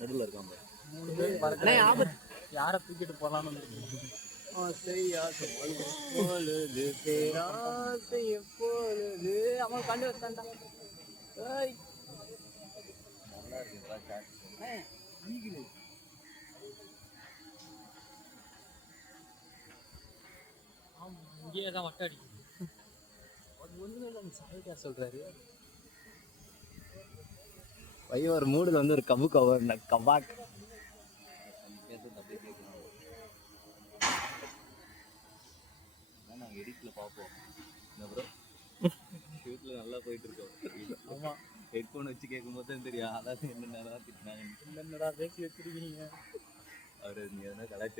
நடுவில் இருக்காங்க 3 பேர் பறக்கறே ஆபத்து. யாரை தூக்கிட்டு போலான்னு எப்பொழுது பேராசை எப்பொழுது அவன் கண்டு வச்சான்டா. ஏய் நல்லா இருக்குங்களா சாட் ஈகிள் ஆமா இங்கேயே தான் வட்ட அடிக்குது. அது ஒண்ணுமே இல்லை, அந்த சாமிக்கா சொல்றாரு. பையன் ஒரு மூடில் வந்து ஒரு கபு கவர் கபாக் பேசுறது அப்படியே கேட்கணும். நாங்கள் எடிட்டில் பார்ப்போம் என்ன ப்ரோ ஷூட்டில் நல்லா போயிட்டு இருக்கோம். ஆமா ஹெட்ஃபோன் வச்சு கேட்கும் போது தெரியும் அதாவது என்னென்ன திட்டினாங்க என்னடா பேசி வச்சிருக்கீங்க. அவர் நீ எதனா கலாச்சாரம்